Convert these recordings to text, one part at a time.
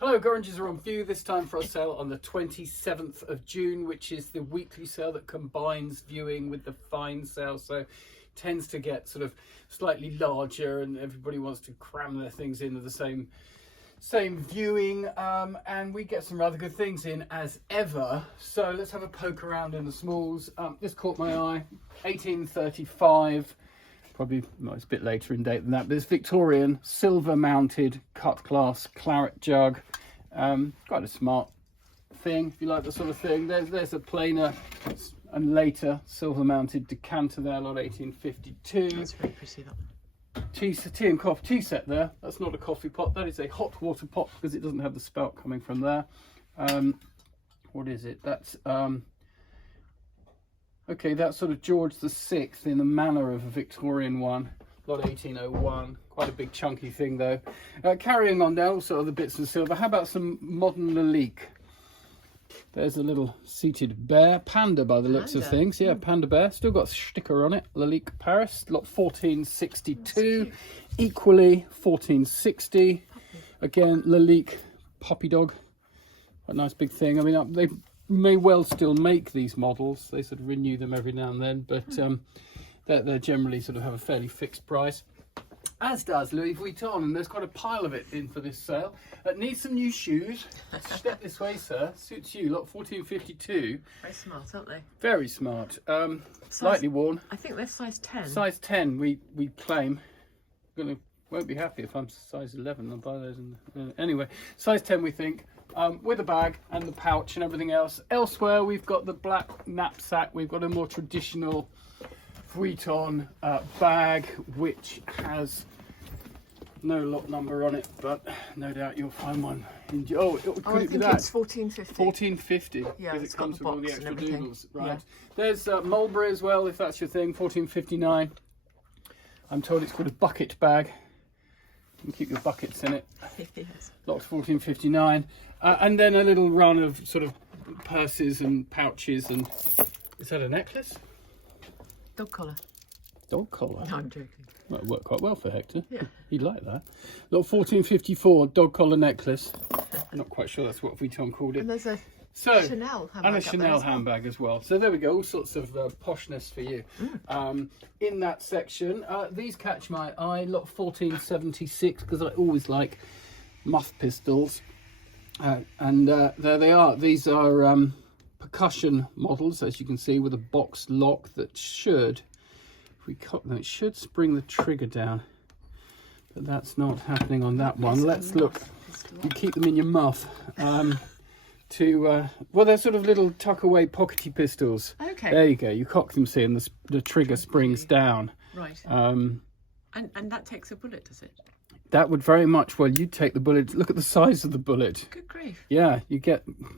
Hello, Gorringes are on view, this time for a sale on the 27th of June, which is the weekly sale that combines viewing with the fine sale, so tends to get sort of slightly larger and everybody wants to cram their things into the same viewing, and we get some rather good things in as ever. So let's have a poke around in the smalls. This caught my eye, 1835. Probably, well, it's a bit later in date than that, but it's Victorian, silver mounted, cut glass, claret jug. Quite a smart thing, if you like the sort of thing. There's a plainer and later silver mounted decanter there, lot 1852. That's very pretty, that. Tea and coffee tea set there. That's not a coffee pot, that is a hot water pot because it doesn't have the spout coming from there. What is it? That's okay, that's sort of George VI in the manner of a Victorian one, lot 1801. Quite a big chunky thing though. Carrying on now, also other bits of silver. How about some modern Lalique? There's a little seated bear, panda by the looks of things. Yeah, panda bear. Still got a sticker on it. Lalique Paris, lot 1462. Equally 1460. Again, Lalique puppy dog. A nice big thing. I mean, they may well still make these models. They sort of renew them every now and then, but they generally sort of have a fairly fixed price, as does Louis Vuitton, and there's quite a pile of it in for this sale. Needs some new shoes. Step this way, sir. Suits you. Lot 1452. Very smart, aren't they? Very smart. Slightly worn. I think they're size 10. Size 10. We claim. Won't be happy if I'm size 11. I'll buy those. Anyway, size 10 we think. With a bag and the pouch and everything else. Elsewhere, we've got the black knapsack. We've got a more traditional Vuitton bag, which has no lot number on it, but no doubt you'll find one. I think it's 1450. 1450. Yeah, because it comes with all the extra doodles, right? Yeah. There's Mulberry as well, if that's your thing. 1459. I'm told it's called a bucket bag. You can keep your buckets in it. Yes. Lot 1459. And then a little run of sort of purses and pouches. And is that a necklace? Dog collar. Dog collar? No, I'm joking. That would work quite well for Hector. Yeah. He'd like that. Lot 1454, dog collar necklace. I'm not quite sure that's what Vuitton called it. And there's a So, Chanel handbag. and a Chanel handbag as well. So there we go, all sorts of poshness for you. In that section, these catch my eye. Lot 1476, because I always like muff pistols. And there they are. These are percussion models, as you can see, with a box lock that should, if we cut them, it should spring the trigger down. But that's not happening on that one. Let's look. You keep them in your muff. Well, they're sort of little tuck away pockety pistols. Okay. There you go. You cock them, see, and the trigger springs down. Right. And that takes a bullet, does it? That would very much, well, you take the bullet. Look at the size of the bullet. Good grief. Yeah,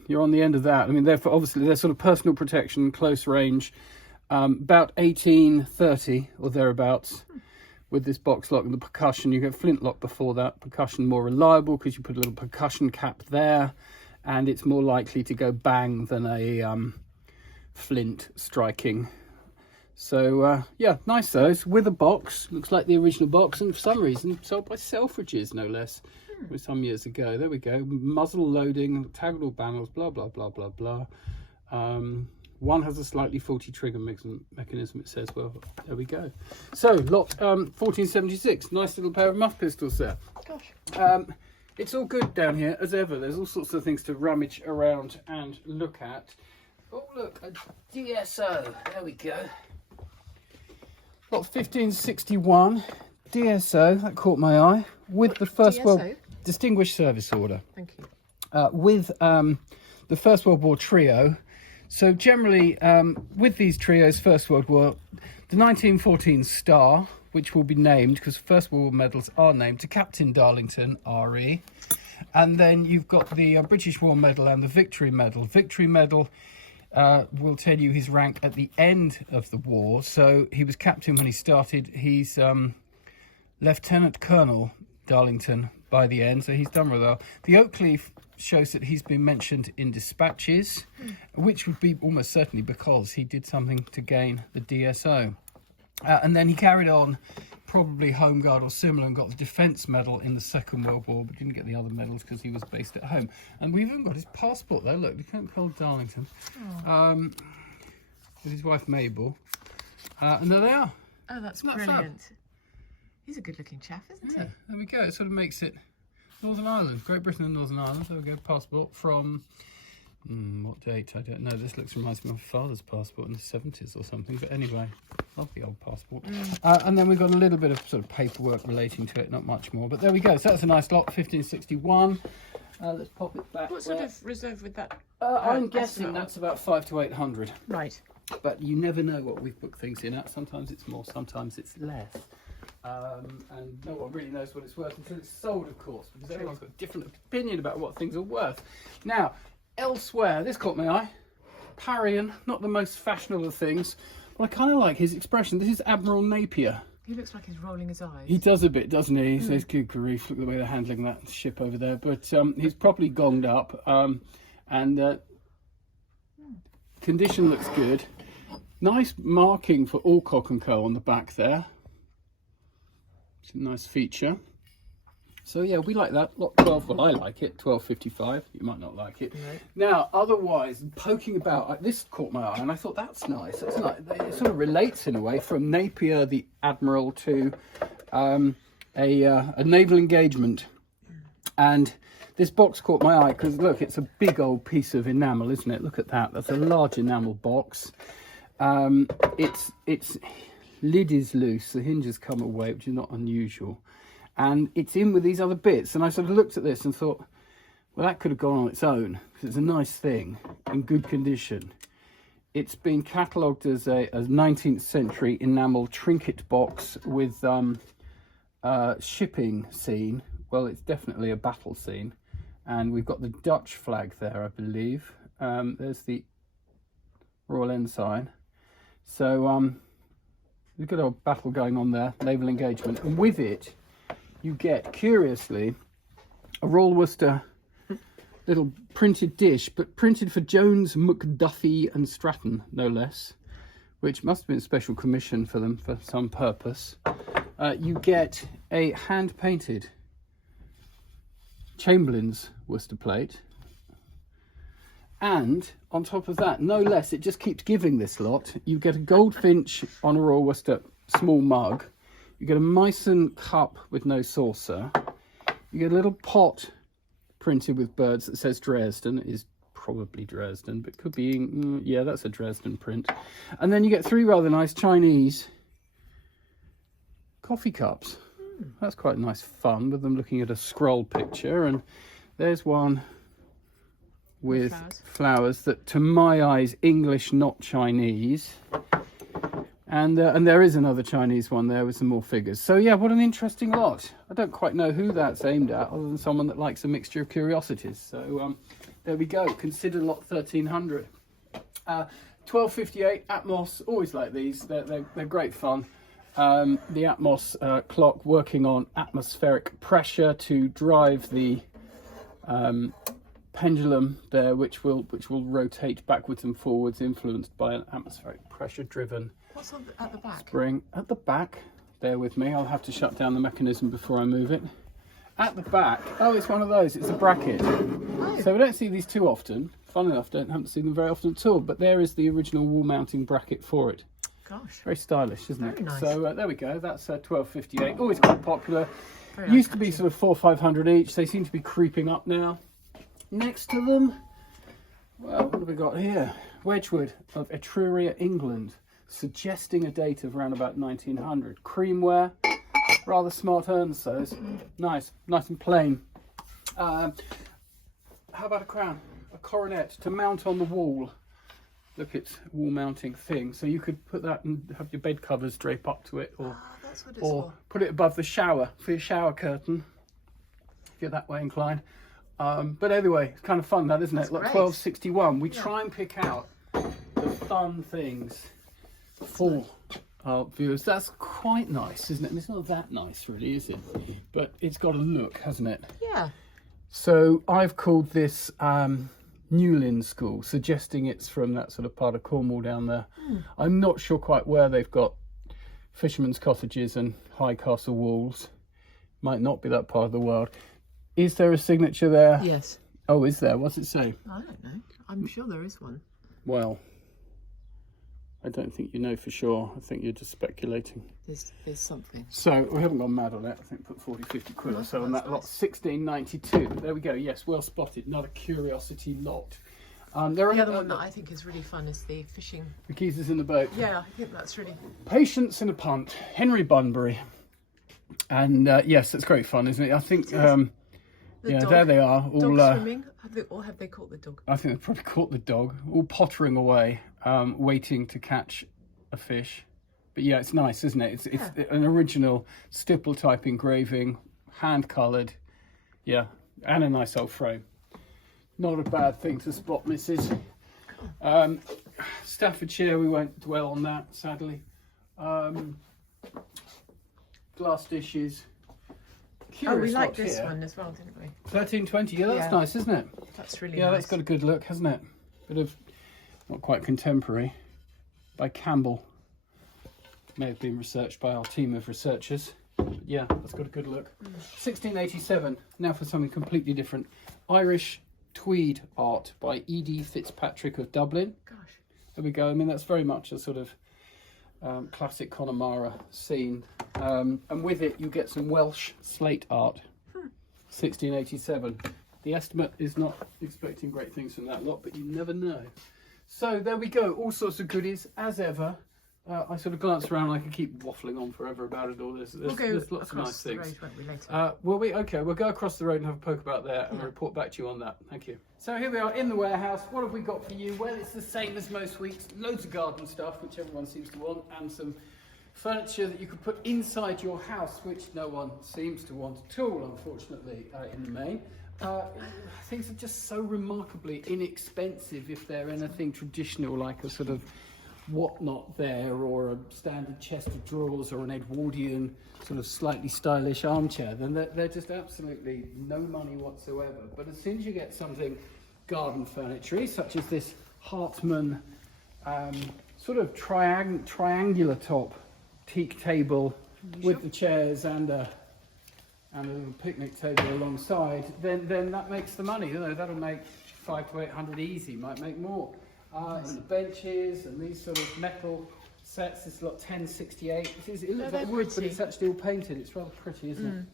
you're on the end of that. I mean, they're sort of personal protection, close range, about 1830 or thereabouts. With this box lock and the percussion, you get flintlock before that. Percussion more reliable because you put a little percussion cap there, and it's more likely to go bang than a flint striking. So yeah, nice those with a box. Looks like the original box, and for some reason sold by Selfridges, no less. With some years ago. There we go. Muzzle loading, taggable panels, blah blah blah blah blah. One has a slightly faulty trigger mechanism, it says. Well, there we go. So lot 1476. Nice little pair of muff pistols there. Gosh. It's all good down here as ever. There's all sorts of things to rummage around and look at. Oh look, a DSO. There we go. Lot 1561 DSO, that caught my eye, with the First World Distinguished Service Order. Thank you. With the First World War trio. So generally, with these trios, First World War, the 1914 Star, which will be named, because First World War medals are named, to Captain Darlington, RE. And then you've got the British War Medal and the Victory Medal. Victory Medal will tell you his rank at the end of the war. So he was captain when he started. He's Lieutenant Colonel Darlington by the end, so he's done really well. The oak leaf shows that he's been mentioned in dispatches, which would be almost certainly because he did something to gain the DSO. And then he carried on, probably Home Guard or similar, and got the Defence Medal in the Second World War, but didn't get the other medals because he was based at home. And we've even got his passport though. Look, Lieutenant Colonel Darlington, with his wife Mabel. And there they are. Oh, that's Isn't that brilliant. fun? He's a good-looking chap, isn't Yeah, there we go. It sort of makes it Northern Ireland, Great Britain and Northern Ireland. There we go. Passport from what date? I don't know. This reminds me of my father's passport in the 70s or something. But anyway, love the old passport. And then we've got a little bit of sort of paperwork relating to it, not much more. But there we go. So that's a nice lot, 1561. Let's pop it back. What sort of reserve would that? I'm guessing that's about 500 to 800. Right. But you never know what we've booked things in at. Sometimes it's more, sometimes it's less. And no one really knows what it's worth until it's sold, of course, because everyone's got a different opinion about what things are worth. Now, elsewhere, this caught my eye. Parian, not the most fashionable of things, but I kind of like his expression. This is Admiral Napier. He looks like he's rolling his eyes. He does a bit, doesn't he? He says, good grief, look at the way they're handling that ship over there. But he's properly gonged up, and condition looks good. Nice marking for Alcock & Co on the back there. It's a nice feature. So yeah, we like that. Lot 12, well I like it, 12.55. You might not like it. Right. Now, otherwise, poking about, this caught my eye and I thought that's nice. That's nice. It sort of relates in a way from Napier the Admiral to a naval engagement. And this box caught my eye because look, it's a big old piece of enamel, isn't it? Look at that. That's a large enamel box. Its lid is loose, the hinges come away, which is not unusual, and it's in with these other bits. And I sort of looked at this and thought, well, that could have gone on its own because it's a nice thing in good condition. It's been catalogued as a 19th century enamel trinket box with shipping scene. Well, it's definitely a battle scene, and we've got the Dutch flag there, I believe. There's the Royal Ensign. So there's a good old battle going on there, naval engagement. And with it, you get, curiously, a Royal Worcester little printed dish, but printed for Jones, McDuffie and Stratton, no less, which must have been a special commission for them for some purpose. You get a hand-painted Chamberlain's Worcester plate. And on top of that, no less, it just keeps giving this lot. You get a goldfinch on a Royal Worcester small mug. You get a Meissen cup with no saucer. You get a little pot printed with birds that says Dresden. It is probably Dresden, but could be, yeah, that's a Dresden print. And then you get 3 rather nice Chinese coffee cups. That's quite nice fun with them looking at a scroll picture. And there's one with flowers that, to my eyes, English, not Chinese. And there is another Chinese one there with some more figures. So yeah, what an interesting lot. I don't quite know who that's aimed at, other than someone that likes a mixture of curiosities. So there we go. Consider lot 1300. 1258 Atmos. Always like these. They're great fun. The Atmos clock working on atmospheric pressure to drive the pendulum there, which will rotate backwards and forwards, influenced by an atmospheric pressure driven. What's on at the back? Spring at the back. Bear with me. I'll have to shut down the mechanism before I move it. At the back. Oh, it's one of those. It's a bracket. Oh. So we don't see these too often. Fun enough, haven't seen them very often at all. But there is the original wall mounting bracket for it. Gosh. Very stylish, isn't it? Very nice. So there we go. That's 1258. Always quite popular. Very Used to be sort of 400 or 500 each. They seem to be creeping up now. Next to them, well, what have we got here? Wedgwood of Etruria, England, suggesting a date of around about 1900. Creamware, rather smart urns those. Nice and plain. How about a crown? A coronet to mount on the wall. Look, it's a wall mounting thing. So you could put that and have your bed covers drape up to it, or that's what it's or for. put it above the shower for your shower curtain, if you're that way inclined. But anyway, it's kind of fun, that, isn't it? Like 1261. We try and pick out the fun things for our viewers. That's quite nice, isn't it? I mean, it's not that nice, really, is it? But it's got a look, hasn't it? Yeah. So I've called this Newlyn School, suggesting it's from that sort of part of Cornwall down there. I'm not sure quite where they've got fishermen's cottages and high castle walls. Might not be that part of the world. Is there a signature there? Yes. Oh, is there? What's it say? I don't know. I'm sure there is one. Well, I don't think you know for sure. I think you're just speculating. There's something. So we haven't gone mad on it. I think put 40, 50 quid or so on that lot. 16.92. There we go. Yes, well spotted. Another curiosity lot. There are The other one that I think is really fun is the fishing. The geezers in the boat. Yeah, I think that's really... Patience in a punt. Henry Bunbury. And yes, it's great fun, isn't it? I think, yeah, dog. there they are. All Dog swimming? Have they caught the dog? I think they've probably caught the dog. All pottering away, waiting to catch a fish. But yeah, it's nice, isn't it? It's an original stipple type engraving, hand coloured. Yeah, and a nice old frame. Not a bad thing to spot misses. Staffordshire, we won't dwell on that, sadly. Glass dishes. Curious we like lot this here. one as well, didn't we? 1320, yeah, that's nice, isn't it? That's really yeah, nice. That's got a good look, hasn't it? Bit of, not quite contemporary, by Campbell. May have been researched by our team of researchers. But yeah, that's got a good look. 1687, now for something completely different. Irish Tweed art by E.D. Fitzpatrick of Dublin. Gosh. There we go. I mean, that's very much a sort of classic Connemara scene. And with it, you get some Welsh slate art. 1687. The estimate is not expecting great things from that lot, but you never know. So there we go. All sorts of goodies, as ever. I sort of glanced around. I could keep waffling on forever about it all. There's lots of nice things. Road, won't we, later? Will we? Okay, we'll go across the road and have a poke about there and report back to you on that. Thank you. So here we are in the warehouse. What have we got for you? Well, it's the same as most weeks. Loads of garden stuff, which everyone seems to want, and some furniture that you could put inside your house, which no one seems to want at all, unfortunately, in the main. Things are just so remarkably inexpensive if they're anything traditional, like a sort of whatnot there, or a standard chest of drawers, or an Edwardian sort of slightly stylish armchair, then they're just absolutely no money whatsoever. But as soon as you get something garden furniture, such as this Hartmann sort of triangular top teak table with the chairs and a little picnic table alongside, then that makes the money. You know, that'll make 500 to 800 easy, might make more. And the benches and these sort of metal sets, this lot 1068. It looks like wood, but it's actually all painted. It's rather pretty, isn't it?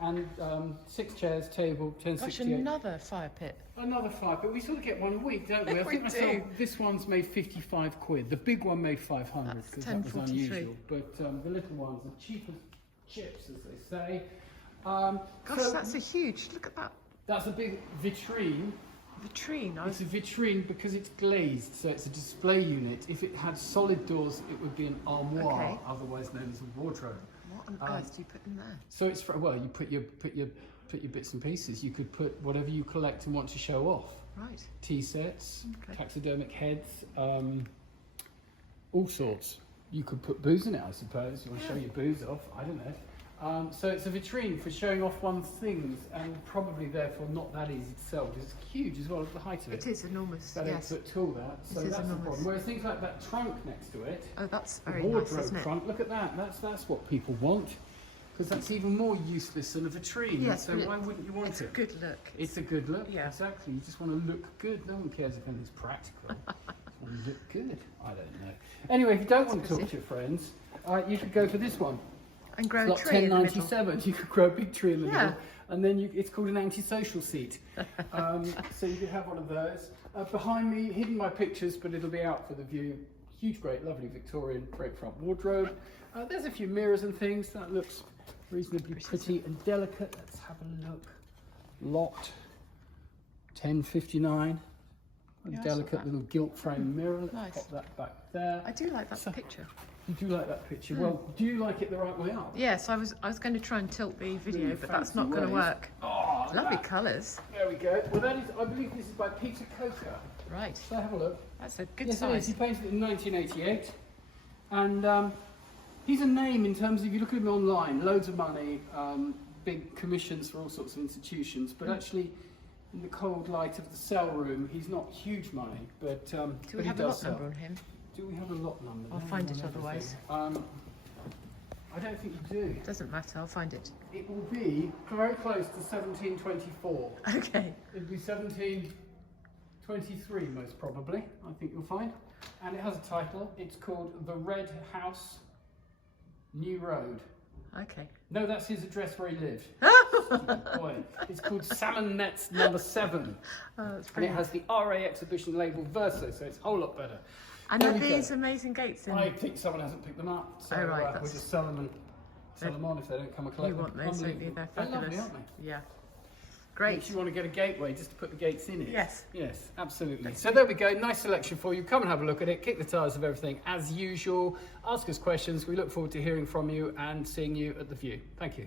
And 6 chairs, table, 1068. Gosh, another fire pit. Another 5, but we sort of get one a week, don't we? I think this one's made 55 quid. The big one made 500 because that was unusual. But the little ones are cheap as chips, as they say. Gosh, that's a huge. Look at that. That's a big vitrine. Vitrine. It's a vitrine because it's glazed, so it's a display unit. If it had solid doors, it would be an armoire, otherwise known as a wardrobe. What on earth do you put in there? So it's well, you put your bits and pieces. You could put whatever you collect and want to show off. Right. Tea sets, taxidermic heads, all sorts. You could put booze in it, I suppose. You want to show your booze off? I don't know. So it's a vitrine for showing off one's things, and probably therefore not that easy to sell because it's huge as well at the height of it. It is enormous. That 8-foot tall, that. So that's the problem. Whereas things like that trunk next to it, that's very nice, isn't it? trunk. Look at that. That's what people want, because that's even more useless than a vitrine. Yes, so why wouldn't you want it? It's a good look. It's a good look. Yeah. Exactly. You just want to look good. No one cares if anything's practical. You just want to look good. I don't know. Anyway, if you don't want to talk to your friends, you could go for this one. And grow It's a tree in the middle. 1097. You could grow a big tree in the middle, and then it's called an antisocial seat. So you could have one of those. Behind me, hidden by pictures, but it'll be out for the view. Huge, great, lovely Victorian great front wardrobe. There's a few mirrors and things. That looks reasonably pretty and delicate. Let's have a look. Lot 1059. A delicate little gilt frame mirror. Let's pop that back there. I do like that picture. You do like that picture. Well, do you like it the right way up? Yes, I was going to try and tilt the video, but that's not going to work. Oh, lovely colours. There we go. Well, that is, I believe this is by Peter Coker. Right. So have a look. That's a good Yes, it is. size. He painted it in 1988. And he's a name in terms of, if you look at him online, loads of money, big commissions for all sorts of institutions, but actually, in the cold light of the cell room, he's not huge money, but do we have a lot number on him? Do we have a lot number? I'll find it otherwise. I don't think you do. Doesn't matter, I'll find it. It will be very close to 1724. Okay. It'll be 1723 most probably, I think you'll find. And it has a title. It's called The Red House, New Road. Okay. No, that's his address where he lived. Boy, it's called Salmon Nets number 7. Oh, that's And it brilliant. has the RA exhibition label Verso, so it's a whole lot better. And There are we go. these amazing gates in? I think someone hasn't picked them up, so Oh, right, we'll that's- just sell them and sell them on if they don't come and collect You them. want those, don't you? Unbelievable. They're They're fabulous. lovely, aren't they? Yeah. Great. Makes you want to get a gateway just to put the gates in it. Yes. Yes, absolutely. So there we go. Nice selection for you. Come and have a look at it. Kick the tires of everything as usual. Ask us questions. We look forward to hearing from you and seeing you at the View. Thank you.